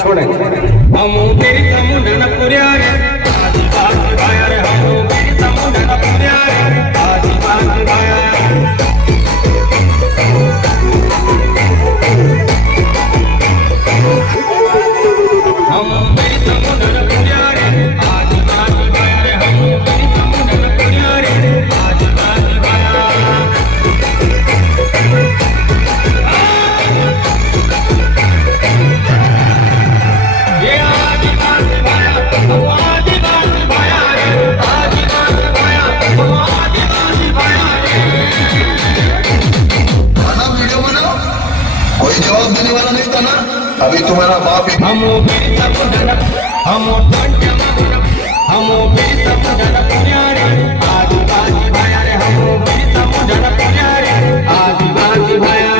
छोड़े हम मेरी समुंदर पुरियारे आदिवासी भाया रे हम मेरी समुंदर पुरियारे आदिवासी भाया हम मेरी समुंदर पुरियारे आदिवासी भाया रे हम मेरी समुंदर पुरियारे आदिवासी भाया जवाब देने वाला नहीं था ना। अभी तुम्हारा बाप ही हम आदिवासी भाया रे हम आदिवासी भाया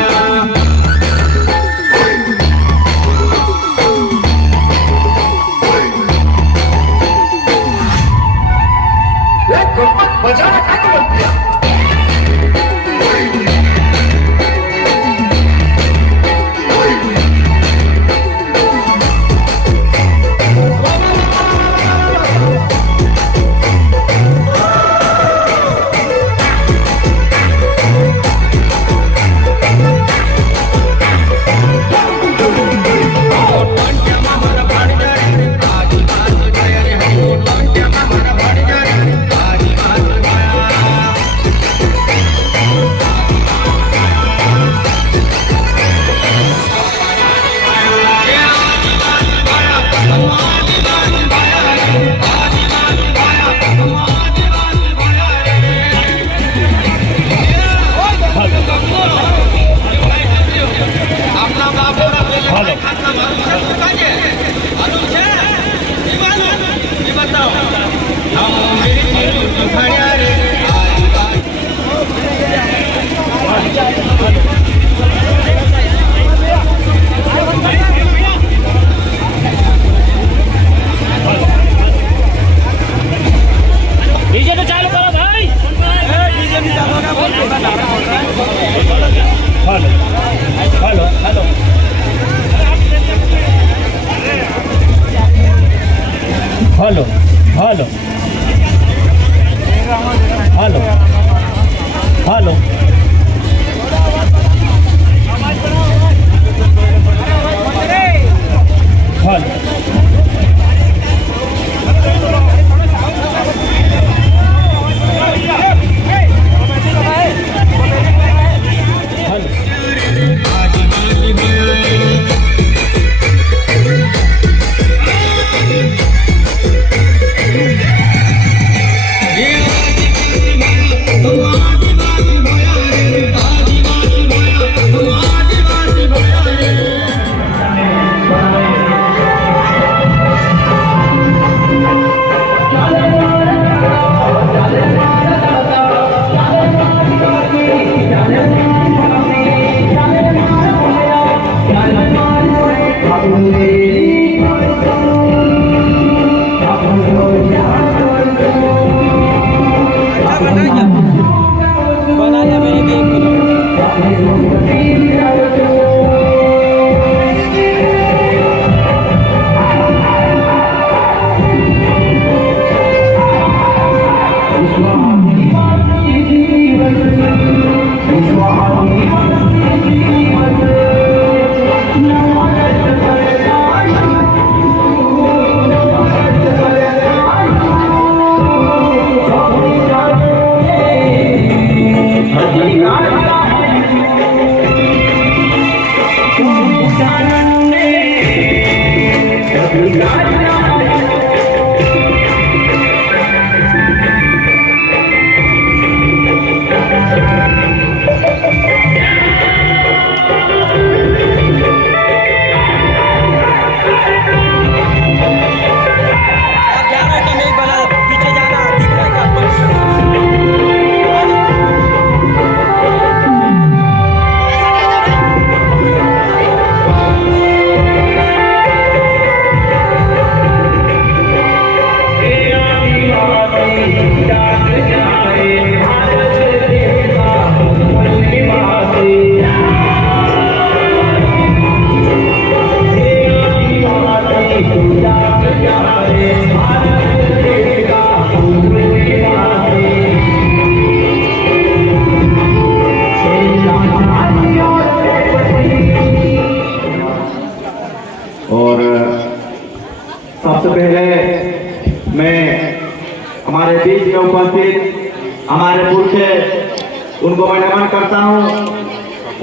डीजे तो चालू करो भाई। डीजे भी चालू ना बोल। Hello hello hello hello hello hello hello हमारे बीच में उपस्थित हमारे पुरखे, उनको मैं नमन करता हूं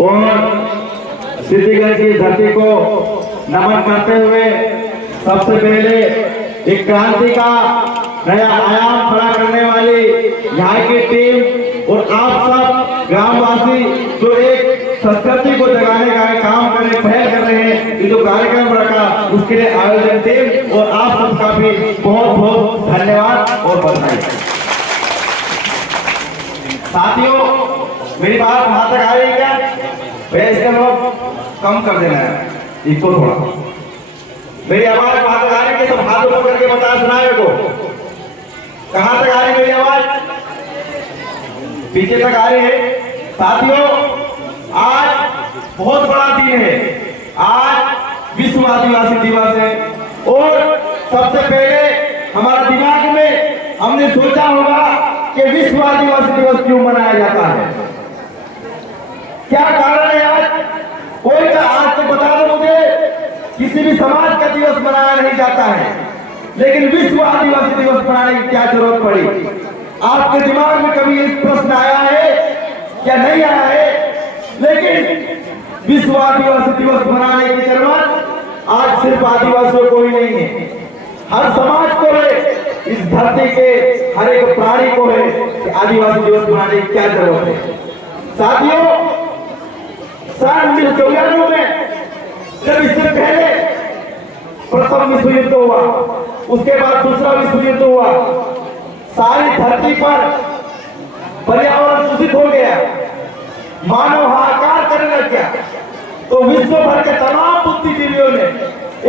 और सिद्धिगढ़ की धरती को नमन करते हुए सबसे पहले एक क्रांति का नया आयाम खड़ा करने वाली यहाँ की टीम और आप सब ग्रामवासी जो एक संस्कृति को जगाने का काम करने पहल कर रहे हैं, ये जो कार्यक्रम रखा उसके लिए आयोजन टीम और आप सबका भी बहुत बहुत धन्यवाद और बधाई। साथियों, मेरी बात वहां तक आ रही क्या? भैया इसका लोग कम कर देना है इसको थोड़ा। मेरी आवाज वहां तक आ रही है? सब हाथ ऊपर करके बता सुना मेरे को। कहां तक आ रही मेरी आवाज? पीछे तक आ रही है। साथियों, आज बहुत बड़ा दिन है। आज विश्व आदिवासी दिवस है और सबसे पहले हमारा दिमाग में हमने सोचा होगा कि विश्व आदिवासी दिवस क्यों मनाया जाता है, क्या कारण है आज? कोई का आज तो बता दो मुझे, किसी भी समाज का दिवस मनाया नहीं जाता है, लेकिन विश्व आदिवासी दिवस मनाने की क्या जरूरत पड़ी? आपके दिमाग में कभी इस प्रश्न आया है क्या? नहीं आया है। लेकिन विश्व आदिवासी दिवस मनाने की जरूरत आज सिर्फ आदिवासियों को ही नहीं है, हर समाज को है, इस धरती के हर एक प्राणी को है कि आदिवासी दिवस मनाने की क्या जरूरत है। साथियों, सन 1994 में जब इससे पहले प्रथम विश्व युद्ध हुआ, उसके बाद दूसरा विश्व युद्ध हुआ, सारी धरती पर पर्यावरण दूषित हो गया, मानव हाहाकार करने लग गया, तो विश्व भर के तमाम बुद्धिजीवियों ने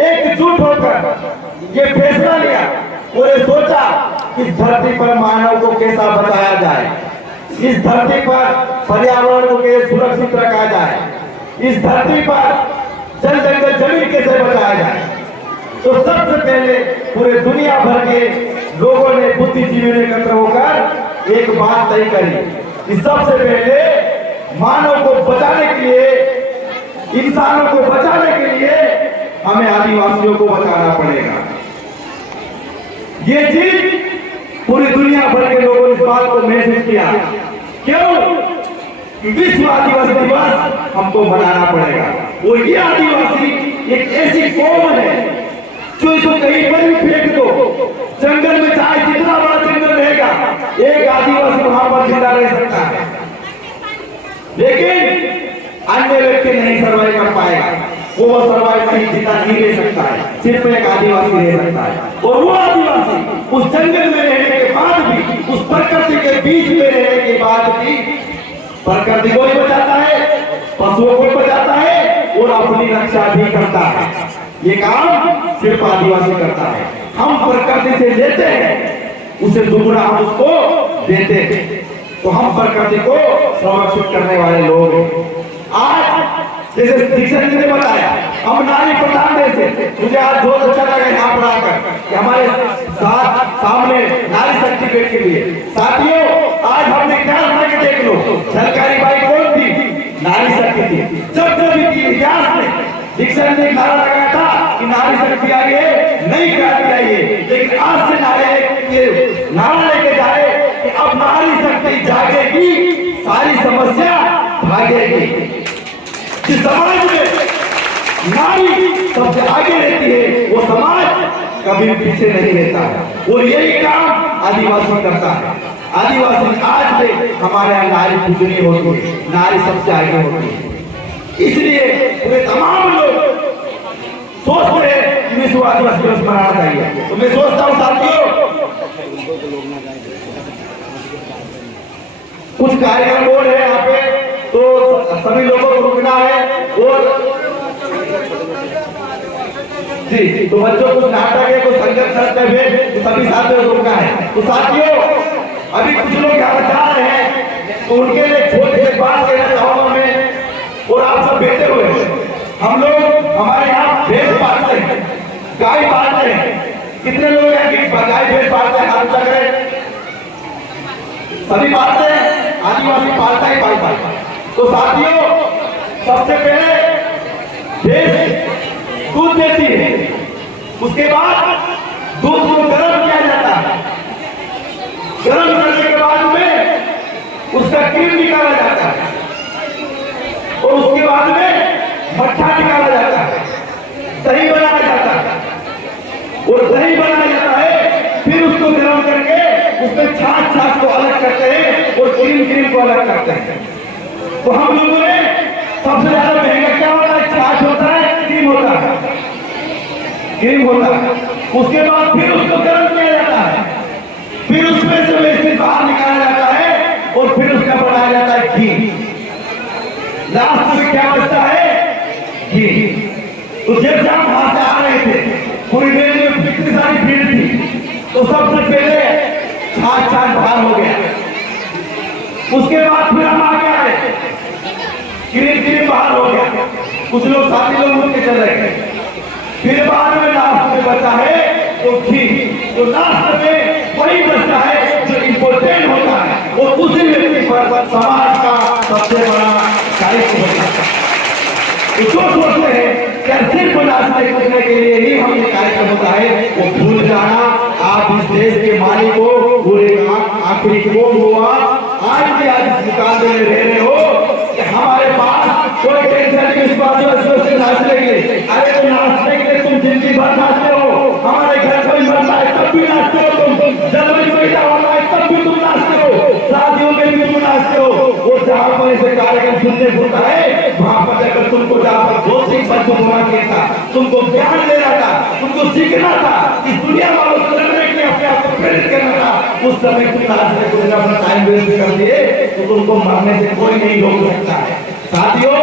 एकजुट होकर ये फैसला लिया और ये सोचा इस धरती पर मानव को कैसा बचाया जाए, इस धरती पर पर्यावरण को कैसे सुरक्षित रखा जाए, इस धरती पर जल जंगल जमीन कैसे बचाया जाए। तो सबसे पहले पूरे दुनिया भर के लोगों ने, बुद्धिजीवियों ने एकत्र होकर एक बात तय करी कि सबसे पहले मानव को बचाने के लिए, इंसानों को बचाने के लिए हमें आदिवासियों को बचाना पड़ेगा। ये चीज पूरी दुनिया भर के लोगों ने इस बात को महसूस किया। क्यों? विश्व आदिवासी दिवस हमको मनाना पड़ेगा। और ये आदिवासी एक ऐसी कौम है जो इसको कहीं पर भी फेंक दो, जंगल में चाहे जितना बड़ा जंगल रहेगा, एक आदिवासी वहां पर जिंदा रह सकता है, लेकिन अन्य व्यक्ति नहीं सर्वाइव कर पाएगा। वो सर्वाइव नहीं, जिंदा नहीं रह सकता है, सिर्फ एक आदिवासी रह सकता है। और वो आदिवासी उस जंगल में रहने के बाद भी, उस प्रकृति के बीच में रहने के बाद भी प्रकृति को ही बचाता है, पशुओं को बचाता है और अपनी रक्षा भी करता है। ये काम सिर्फ आदिवासी करता है। हम प्रकृति से लेते हैं, उसे दुगुना हम उसको देते हैं, तो हम प्रकृति को संरक्षित करने वाले लोग हैं। आज जैसे दीक्षांत ने बताया, हम नारी प्रधान देश है। मुझे आज बहुत अच्छा लगा यहाँ पर आकर कि हमारे साथ सामने नारी शक्ति बैठी हुई है। साथियों, आज हमने क्या बना के देख लो, सरकारी बाई कौन थी? नारी शक्ति थी। जब इतिहास में दीक्षांत ने नारा लगाया था कि नारी शक्ति आई है, नई क्रांति आई है, लेकिन आज से नारा लेके जाए कि अब नारी शक्ति जागेगी, सारी समस्या भागेगी। जिस समाज में नारी सबसे आगे रहती है, वो समाज कभी पीछे नहीं रहता है। और यही काम आदिवासी करता है। आदिवासी आज भी हमारे यहाँ नारी पूजनीय होती है, नारी सबसे आगे होती है। इसलिए पूरे तमाम लोग सोचते हैं कि विश्व आदिवासी दिवस मनाना चाहिए। तो मैं सोचता हूँ साथियों, कुछ कार्यक्रम बोल रहे हैं यहाँ पे, तो सभी लोगों को रुकना है। और जी, तो बच्चों कुछ नाटक है, कुछ संगत करते हुए तो सभी साथियों को रुकना है। तो साथियों, अभी कुछ लोग यहाँ जा रहे हैं, तो उनके लिए छोटे से बात कहना चाहूंगा मैं। और आप सब बैठे हुए हैं, हम लोग हमारे यहाँ भैंस पालते हैं, गाय पालते हैं। कितने लोग हैं कि गाय भैंस पालते हैं? हाथ ऊंचा करें। सभी पालते हैं, आदिवासी पालता ही पालता है। तो साथियों, सबसे पहले भैंस दूध देती है, उसके बाद दूध को गर्म किया जाता है, गर्म करने के बाद में उसका क्रीम निकाला जाता है और उसके बाद में मट्ठा निकाला जाता है, दही बनाया जाता है और दही बनाया जाता है। फिर उसको गर्म करके उसमें छाछ को अलग करते हैं और क्रीम को अलग करते हैं। तो हम लोगों ने सबसे ज्यादा महंगा क्या होता है? छाछ होता है, क्रीम होता है, क्रीम होता है। उसके बाद फिर उसको गर्म किया जाता है, फिर उसमें से वेस्टेज बाहर निकाला जाता है और फिर उसका बनाया जाता है घी। लास्ट में क्या बचता है? घी। तो जब हम वहां से आ रहे थे, पूरी रेल में कितनी सारी भीड़ थी, तो सबसे पहले छाछ बाहर हो गया। उसके बाद फिर हम आगे आए, क्रीम बाहर हो गया। कुछ लोग साथी लोग उठ के चले गए। फिर बाद में लास्ट में बचा है तो घी। तो लास्ट में वही बचता है जो इम्पोर्टेंट होता है, वो उसी व्यक्ति पर समाज का सबसे बड़ा दायित्व होता है। तो जो सोचते हैं क्या सिर्फ नाचने कूदने के लिए ही हम ये कार्यक्रम होता है, वो भूल जाना। आप इस देश के मालिक हो, पूरे आखिरी कौन हुआ, आज भी आज इस दुकान में रह रहे हो कि हमारे पास कोई टेंशन नहीं इस बात में नाचने के लिए। अरे तो नाचने के लिए तुम जिंदगी भर नाचते हो, हमारे घर कोई मरता है तब भी नाचते हो, तुम जनवरी पैदा होता है तब भी तुम नाचते हो, शादियों में भी तुम नाचते हो। वो जहाँ पर ऐसे कार्यक्रम सुनने होता है, वहां पर जाकर तुमको जहाँ पर बहुत सी बच्चों होना चाहिए था, तुमको ज्ञान लेना था, तुमको सीखना था, इस दुनिया वालों से लड़ने के लिए अपने आप को प्रेरित करना था। उस समय तुम नाचने को अपना टाइम वेस्ट कर दिए, तो तुमको मरने से कोई नहीं रोक सकता है। साथियों,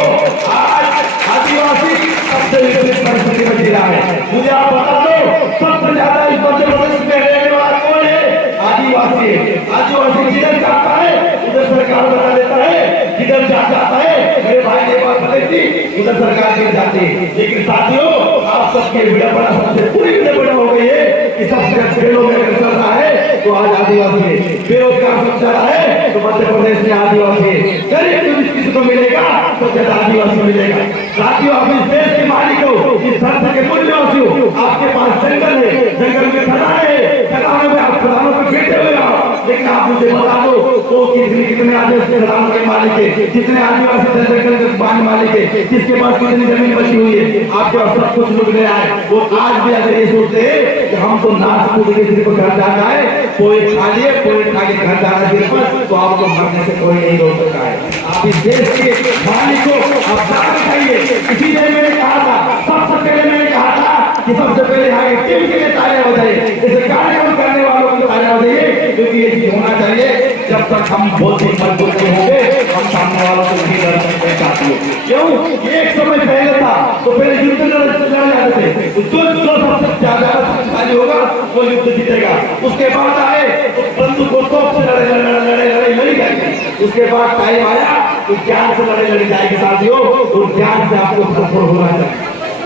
आज आदिवासी सबसे विपरीत परिस्थिति में जी रहा है। मुझे आप बता दो, सबसे ज्यादा इस मध्य प्रदेश में रहने वाला कौन है? आदिवासी है। आदिवासी जिधर जाता है उधर सरकार बता देता है, जिधर जाता है मेरे भाई ने बात बताई थी, उधर सरकार गिर जाती है। लेकिन साथियों, आप सबके विडंबना सबसे पूरी विडंबना हो गई है कि सबसे खेलों में अगर चल रहा है तो आज आदिवासी है, बेरोजगार सब चल रहा है तो मध्य प्रदेश में आदिवासी है, गरीब किसी को मिलेगा तो ज्यादा आदिवासी मिलेगा। साथियों, आप इस देश के मालिक हो, इस धरती के मूल निवासी हो, आपके पास जंगल है, जंगल में खदानें है, खदानों में आप खदानों में बैठे हुए हो, लेकिन आप मुझे बता दो वो कितने आदिवासी खदानों के मालिक है, कितने आदिवासी जंगल के बांध मालिक है, जिसके पास कितनी जमीन बची हुई है, आपके पास सब कुछ लुट गया है। वो आज भी अगर ये सोचते हैं कि हम तो नाच कूद के सिर्फ घर जाना है, कोई खा लिए कोई खा के घर जाना सिर्फ, तो आपको मरने से कोई नहीं रोक सकता है। आप इस देश के मालिक को आप जान चाहिए। इसीलिए मैंने कहा था, सबसे पहले मैंने कहा था कि सबसे पहले यहाँ की टीम के लिए तालियां बजाइए, इसे कार्यक्रम करने वालों को तालियां बजाइए, क्योंकि ये चीज होना चाहिए। जब तक हम बहुत ही मजबूत नहीं होंगे, हम सामने वालों को नहीं लड़ सकते। साथियों, क्यों? एक समय पहले था तो पहले युद्ध लड़े जाते थे, जो सबसे ज्यादा शक्तिशाली होगा वो युद्ध जीतेगा। उसके बाद आए तो बंदूक को तोप से लड़ी जाएगी। उसके बाद टाइम आया तो ज्ञान से लड़ी जाएगी। साथियों, तो ज्ञान से आपको सफल होना चाहिए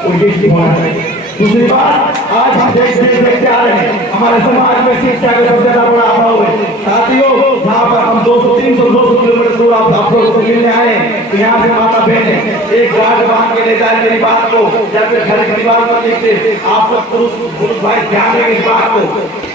और ये होना चाहिए। दूसरी बात, आज हम देखते आ रहे हैं हमारे समाज में शिक्षा का सबसे ज्यादा बड़ा अभाव है। साथियों, जहाँ पर हम 200-300 किलोमीटर दूर आप लोगों से मिलने आए, तो यहाँ से माता बहन एक गार्ड बांध के ले जाए मेरी बात को, या फिर घर की दीवार पर लिखते, आप लोग पुरुष भाई ध्यान रखें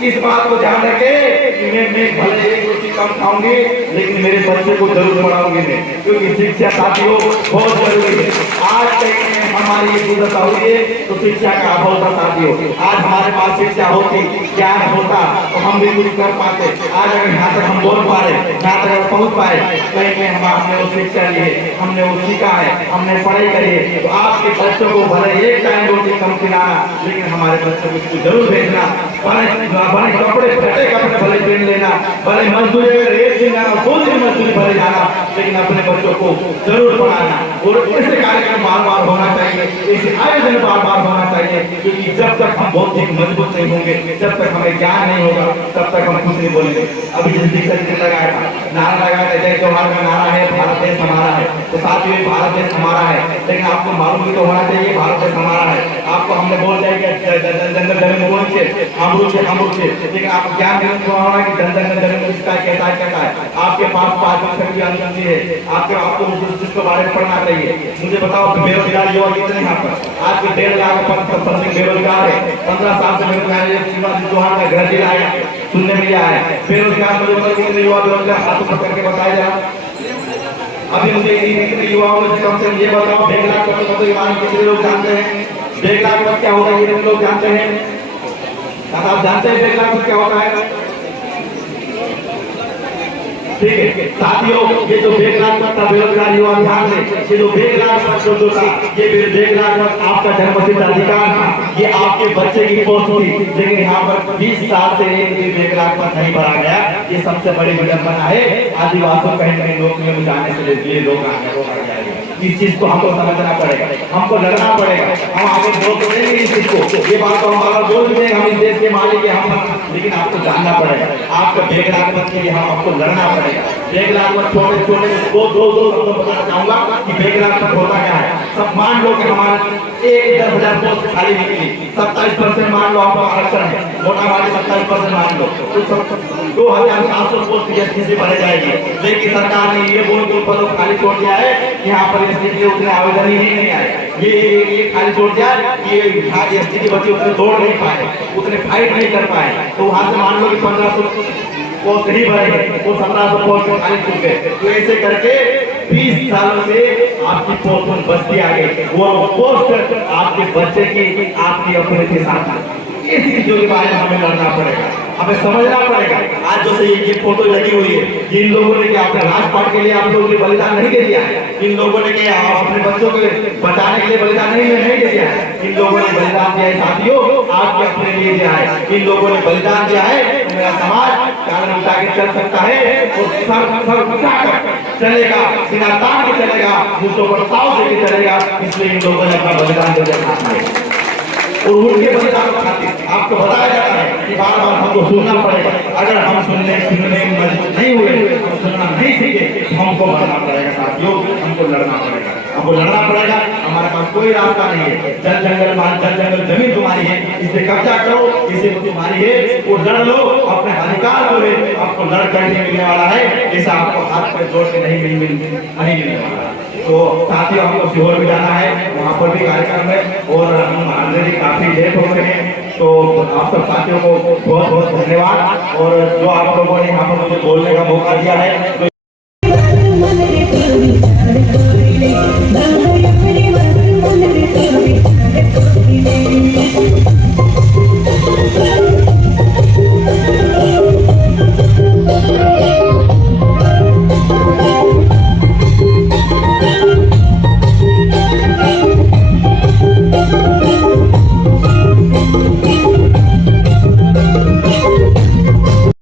इस बात को ध्यान रखें कि मैं भले एक रोटी कम खाऊंगी, लेकिन मेरे बच्चे को जरूर पढ़ाऊंगी मैं, क्योंकि शिक्षा साथियों बहुत जरूरी है। आज कहीं हमारी ये जरूरत हुई है तो शिक्षा का अभाव था। साथियों, आज हमारे पास शिक्षा होती, ज्ञान होता तो हम भी कुछ कर पाते। आज अगर यहाँ तक हम बोल पा रहे, यहाँ तक अगर पहुँच पाए, कहीं हमने वो शिक्षा ली है, हमने वो सीखा है, हमने पढ़ाई करी है। तो आपके बच्चों को भले एक टाइम रोटी कम खिलाना, लेकिन हमारे बच्चों को स्कूल जरूर भेजना, भले कपड़े फटे कपड़े भले पहन लेना, भले मजदूरी एक दिन जाना, 2 दिन मजदूरी भले जाना, लेकिन अपने बच्चों को जरूर पढ़ाना। और ऐसे कार्यक्रम बार बार होना चाहिए, ऐसे आयोजन बार बार होना चाहिए, क्योंकि जब तक हम बौद्धिक मजबूत नहीं होंगे, जब तक हमें ज्ञान नहीं होगा, तब तक हम कुछ नहीं बोलेंगे। अभी जिस लगाया था, नारा लगाया था, जय जवाहर का नारा है, भारत देश हमारा है। तो साथ ही भारत देश हमारा है, लेकिन आपको मालूम भी तो होना चाहिए भारत देश हमारा है। आपको हमने बोल दिया कि जंगल जंगल हम रुचे, लेकिन आपको ज्ञान होना कि जंगल किसका है, कैसा है, कैसा है। आपके पास 5 लाख की आमदनी है, आपको उसके बारे में पढ़ना चाहिए। मुझे बताओ बेरोजगार युवा कितने यहाँ पर? आज के 1.5 लाख समथिंग बेरोजगार है। 15 साल से बेरोजगार है। शिवाजी चौहान का घर दिया है, सुनने में आया है। बेरोजगार मुझे कितने युवा बेरोजगार हाथ ऊपर करके बताया जाए। अभी मुझे कितने युवाओं में कम से ये बताओ, 1.5 लाख तो ईमान कितने लोग जानते हैं? 1.5 लाख क्या होता है कितने लोग जानते हैं? आप जानते हैं 1.5 लाख क्या होता है? ठीक है साथियों, ये जो 1.5 लाख का बेरोजगार युवा ध्यान दें, ये जो 1.5 लाख का जो था, ये 1.5 लाख आपका जन्मसिद्ध अधिकार था, ये आपके बच्चे की पोस्ट थी। लेकिन यहाँ पर 20 साल से 1.5 लाख पर नहीं बढ़ा गया। ये सबसे बड़ी विडंबना है। आदिवासियों कहीं कहीं लोग नियम जाने से लिए लोग जाएंगे। इस चीज को हमको समझना पड़ेगा, हमको लड़ना पड़ेगा। हम आगे बोल तो देंगे इस चीज को, ये बात तो हम अगर बोल भी देंगे हम इस देश के मालिक है हम, लेकिन आपको जानना पड़ेगा। आपको 1.5 लाख मत के लिए हम आपको लड़ना पड़ेगा। 1.5 लाख मत छोटे छोटे दो बताना चाहूंगा कि 1.5 लाख मत होता क्या है। सब मान लो कि हमारे 10,000 पोस्ट खाली निकली, 27% मान लो आपका आरक्षण है, मोटा माटी 27% मान लो, 2,700 पोस्ट से भरे जाएगी। लेकिन सरकार ने ये बोल के पदों खाली छोड़ दिया है, यहाँ पर इसलिए उतने आवेदन ही नहीं आए। ये खाली छोड़ दिया, ये एसटी के बच्चे उतने दौड़ नहीं पाए, उतने फाइट नहीं कर पाए। तो वहां से मान लो कि 1500 पोस्ट नहीं भरे, वो 1700 पोस्ट खाली छूट गए। तो ऐसे करके 20 सालों से आपकी पोस्ट बस्ती आ गई। वो पोस्ट आपके बच्चे की, आपकी अपने के साथ इस चीजों के बारे में हमें लड़ना पड़ेगा, हमें समझना पड़ेगा। आज जो से ये फोटो लगी हुई है, जिन लोगों ने क्या अपने राजपाट के लिए आप लोगों ने बलिदान नहीं दे दिया है, इन लोगों ने क्या अपने बच्चों को बचाने के लिए बलिदान नहीं दे दिया है, इन लोगों ने बलिदान दिया है साथियों, आपके अपने लिए दिया है। इन लोगों ने बलिदान दिया है, मेरा समाज कारण उठा के चल सकता है और सर उठाकर चलेगा, सीना तान के चलेगा, मुझको बर्ताव देके चलेगा। इसलिए इन लोगों ने अपना बलिदान दिया और उनके बलिदान खातिर आपको बताया जाता है कि बार बार हमको सुनना पड़ेगा। अगर हम सुनने में मजबूत नहीं हुए, हम सुनना नहीं सीखे, तो हमको मरना पड़ेगा साथियों, हमको लड़ना पड़ेगा, हमको लड़ना पड़ेगा। हमारे पास कोई रास्ता नहीं है। जल जंगल जमीन तुम्हारी है, इसे कब्जा करो, इसे तुम्हारी है, वो लड़ लो, अपने अधिकार को ले, आपको लड़ करके मिलने वाला है। ऐसा आपको हाथ पर जोड़ के नहीं मिलने वाला। तो साथियों हमको सीहोर में जाना है, वहाँ पर भी कार्यक्रम है और हम ऑलरेडी काफी लेट हो गए हैं। तो आप सब साथियों को बहुत बहुत धन्यवाद और जो आप लोगों ने यहाँ पर मुझे बोलने का मौका दिया है।